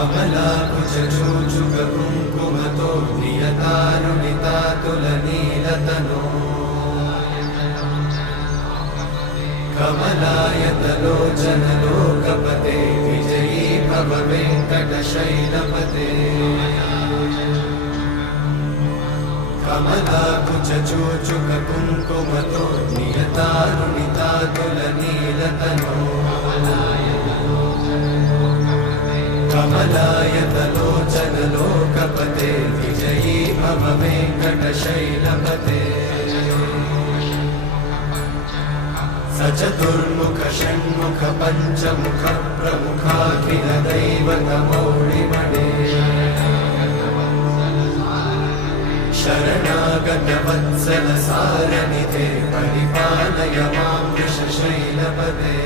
कमलाकुचूचुककुङ्कुमतो नियतारुणितातुलनीलतनो कमलायतलोचनलोकपते विजयी भव वेङ्कटशैलपते कमलाकुचूचुककुङ्कुमतो नियतारुणितातुलनीलतनो कमलायतलोचनलोकपते विजयी भव वेङ्कटशैलपते सचतुर्मुख षण्मुख पञ्चमुख प्रमुखाखिल दैवतमौळिमणे शरणागत वत्सल सारनिधे परिपालय मां वृषशैलपते